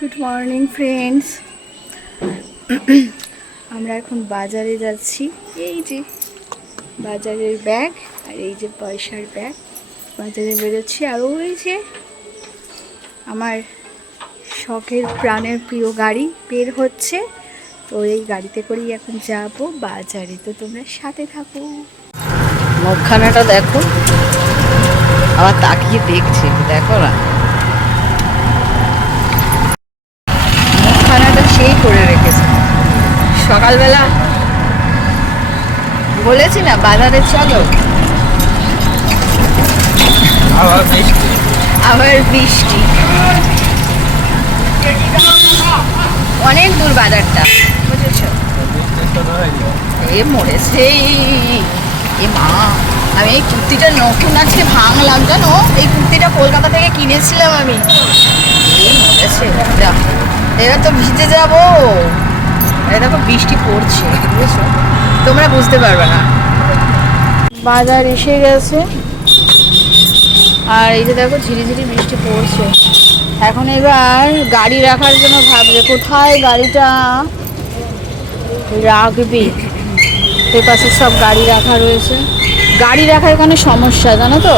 Good morning friends. আমরা এখন বাজারে যাচ্ছি। এই যে বাজারের ব্যাগ আর এই যে পয়সার ব্যাগ, বাজারে বেরোচ্ছি। আর ওই যে আমার শখের প্রাণের প্রিয় গাড়ি বের হচ্ছে, তো এই গাড়িতে করেই এখন যাব বাজারে। তো তোমরা সাথে থাকো। মুখখানাটা দেখো, আবার তাকিয়ে দেখছে, দেখো না মুখখানাটা সেই করে রেখেছে। সকালবেলা বলেছি না বাজারে চলো, আবার বৃষ্টি। অনেক দূর বাজারটা, বুঝেছো? এ মরেছে এ মা। আমি এই কুর্তিটা নতুন আজকে ভাঙলাম, জানো? এই কুর্তিটা কলকাতা থেকে কিনেছিলাম আমি। এই মরেছে, এবার তো ভিজে যাবো। এই দেখো বৃষ্টি পড়ছে, বুঝেছো? তোমরা বুঝতে পারবে না। বাজার এসে গেছে আর এই যে দেখো ঝিরিঝিরি বৃষ্টি পড়ছে। এখন এবার গাড়ি রাখার জন্য ভাবছে কোথায় গাড়িটা রাখবি। এর পাশে সব গাড়ি রাখা রয়েছে। গাড়ি রাখা এখানে সমস্যা, জানো তো?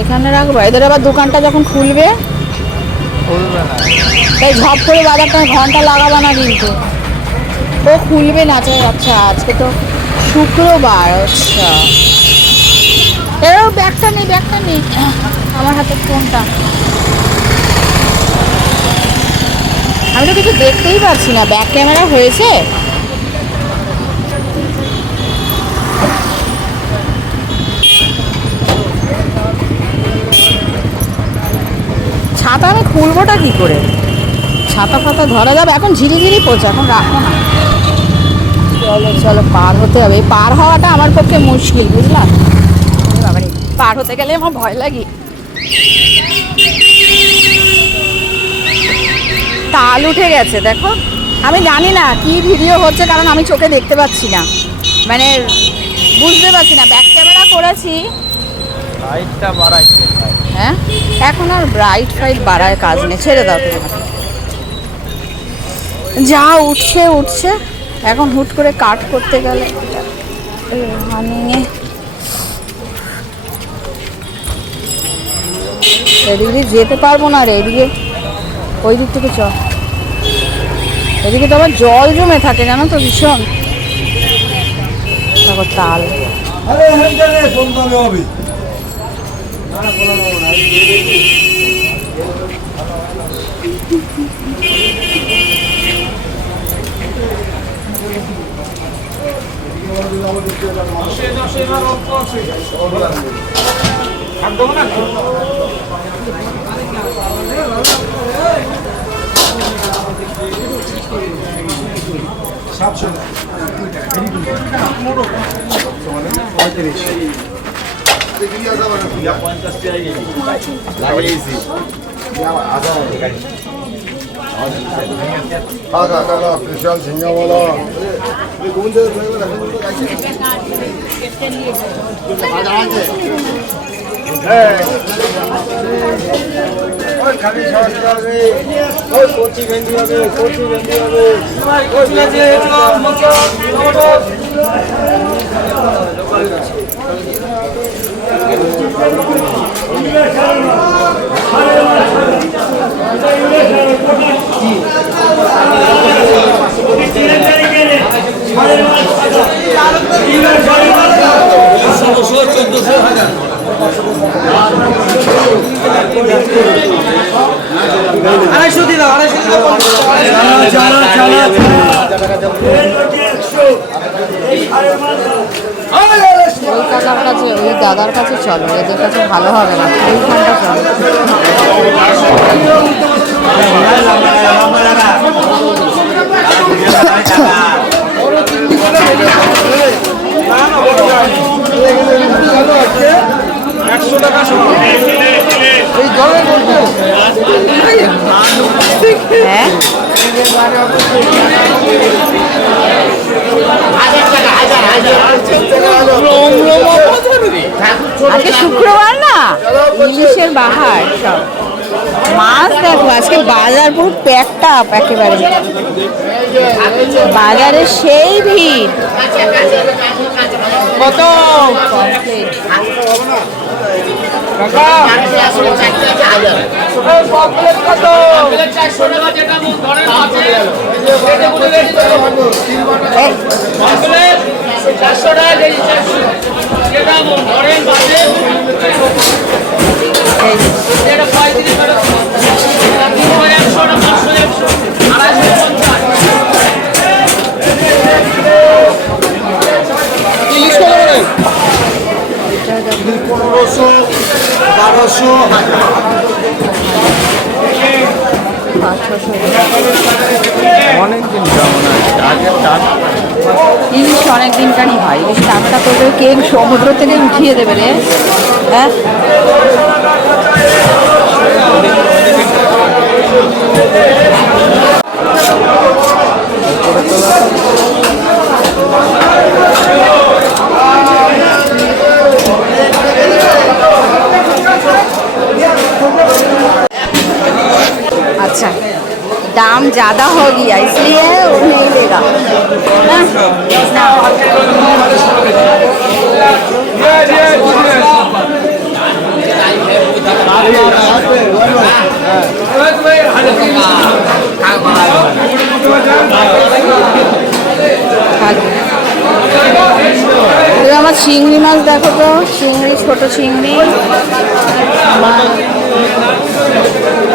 এখানে রাখবো, এদের আবার দোকানটা যখন খুলবে তাই ঝপ করে বাজারটা ঘন্টা লাগাবো না, কিন্তু ও খুলবে না। আচ্ছা আজকে তো শুক্রবার। আচ্ছা এরও ব্যাগটা নেই, ব্যাগটা নেই আমার হাতে, ফোনটা। আমি তো কিছু দেখতেই পাচ্ছি না। ব্যাক ক্যামেরা হয়েছে? ছাতা আমি খুলবোটা কি করে? ছাতা ফাতা ধরা যাবে? এখন ঝিরিঝিরি পড়ছে, এখন রাখো না। চলো চলো, পার হতে হবে। পার হওয়াটা আমার পক্ষে মুশকিল, বুঝলাম? বাবারে, পার হতে গেলে আমার ভয় লাগে। তাল উঠে গেছে দেখো। আমি জানি না কি ভিডিও হচ্ছে, কারণ আমি চোখে দেখতে পাচ্ছি না, মানে বুঝতে পারছি না। ব্যাক ক্যামেরা করেছি, হ্যাঁ এখন আর ব্রাইট ফাইট বাড়ায় কাজ নেই, ছেড়ে দাও তুমি। যা উঠছে উঠছে, এখন হুট করে কাট করতে গেলে এদিকে যেতে পারবো না রে। এদিকে ওই দিক থেকে চ, এদিকে তো আবার জল জমে থাকে, জানো তো, ভীষণ। তারপর তাল স্পেশাল ঝিঙ্গাওয়ালা। কচি ভেন্ডি হবে, কচি ভেন্ডি হবে। আড়াইশো দিলাম, ওই কাকার কাছে, ওই দাদার কাছে চলো, এদের কাছে ভালো হবে না। ওইখানটা চলো। হ্যাঁ আজকে শুক্রবার না, ইলিশের বাহার সব মাছ। দেখো আজকে বাজার পুরো প্যাকড আপ একেবারে, বাজারে সেই ভিড়। কত কমপ্লিট ইলিশ অনেক দিনকারই হয়। ইলিশ টাটকা করবে, কেক সমুদ্র থেকে উঠিয়ে দেবে রে। হ্যাঁ अच्छा, दाम ज़्यादा हो गया इसलिए वो नहीं लेगा ना। আমার চিংড়ি মাছ দেখো তো, চিংড়ি, ছোট চিংড়ি।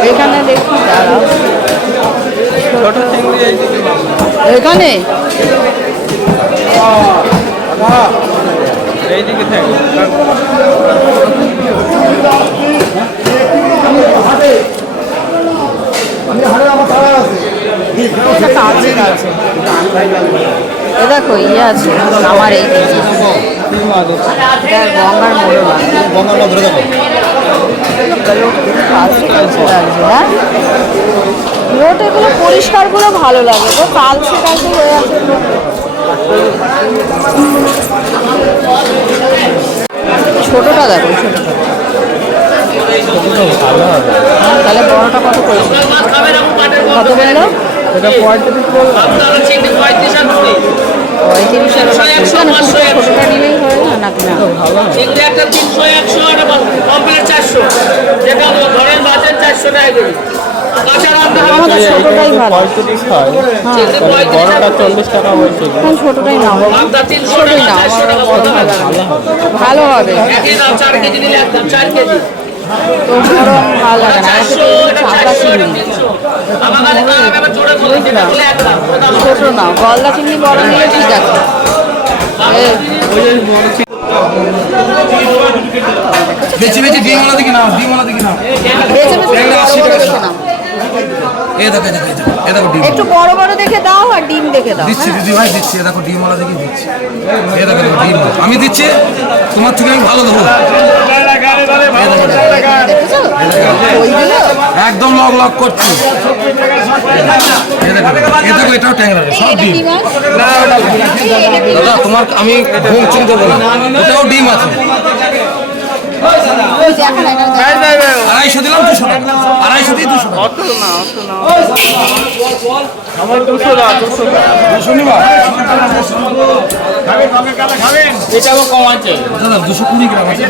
এখানে দেখি, দাঁড়াও, ছোট চিংড়ি এখানে দেখো ইয়ে আছে আমার এই গঙ্গার মোড় রোড, এগুলো পরিষ্কারগুলো ভালো লাগে তো, কালচে কালচে হয়ে আছে। ছোটটা দেখো, ছোটটা তাহলে বড়টা কত করেছে? কত বললো? এটা 35 ছোটটা নিলেই হয় না নাকি? না ভালো আমাদের ছোটটাই ভালো। ছোটটাই নাও, ছোটই নাও, ভালো হবে। তো বড় ভালো লাগে না, চাপড়া চিংড়ি ছোট নাও, গলদা চিংড়ি বড় নিলে ঠিক আছে। বেশি বেশি ডিমওয়ালা দিকে নাও, ডিমওয়ালা দিকে নাও। একটু বড় বড় দেখে দাও আর ডিম দেখে দাও। দিচ্ছি দিদি ভাই, দিচ্ছি। দেখো ডিমওয়ালা দিকে দিচ্ছি। দেখো ডিম আমি দিচ্ছি, তোমার থেকে আমি ভালো দেবো। একদম লক লক করছি। দেখো এটাও ট্যাংরা, সব ডিম। দাদা তোমার আমি ঘুম চিনতে দেবো না, ওটাও ডিম আছে। 250 দিলাম, 200 টাকা। 250 দিয়ে 200 টাকা। আমার 200 টাকা, 200 টাকা। 200 নিবা? এটাও কম আছে দাদা, 220 গ্রাম আছে।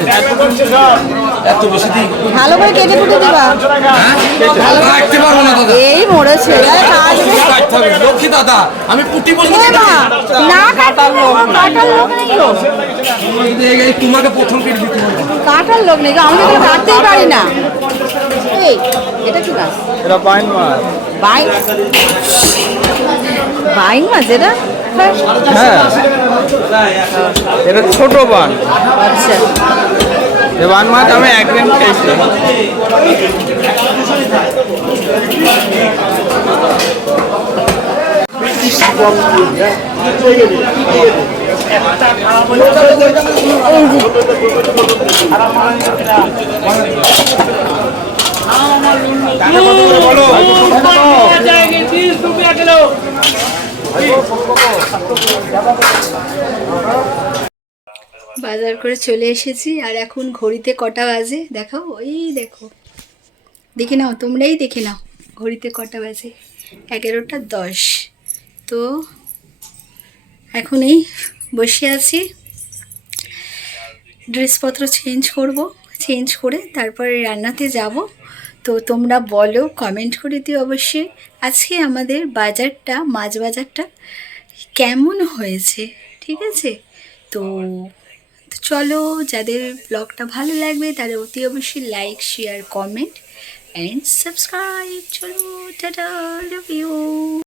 এত বেশি দিই? ভালো করে কেটে কুটে দিবা। হ্যাঁ কাটতে পারবো না দাদা, এই মরেছে লক্ষ্মী দাদা, আমি পুটি বলছি না, কাটার লোক নেই। তোমাকে প্রথম কেটে দিতে হবে। কাটার লোক নেই, আমি তো কাটতেই পারি না। এই এটা কি মাছ? এটা বাইন মাছ। বাইন মাছ এটা? হ্যাঁ, এটা ছোট বান। আচ্ছা, এই বান মাছ আমি একদিন খেয়েছি। বাজার করে চলে এসেছি আর এখন ঘড়িতে কটা বাজে দেখো, ওই দেখো, দেখে নাও, তোমরাই দেখে নাও ঘড়িতে কটা বাজে, 11:10। তো এখন এই বসে আছি, ড্রেসপত্র চেঞ্জ করে তারপরে রান্নাতে যাব। তো তোমরা বলো, কমেন্ট করে দিও অবশ্যই আজকে আমাদের বাজারটা, মাছ বাজারটা কেমন হয়েছে, ঠিক আছে? তো চলো, যাদের ব্লগটা ভালো লাগবে তারা অতি অবশ্যই like, share, comment and subscribe. চলো, টাটা, লাভ ইউ।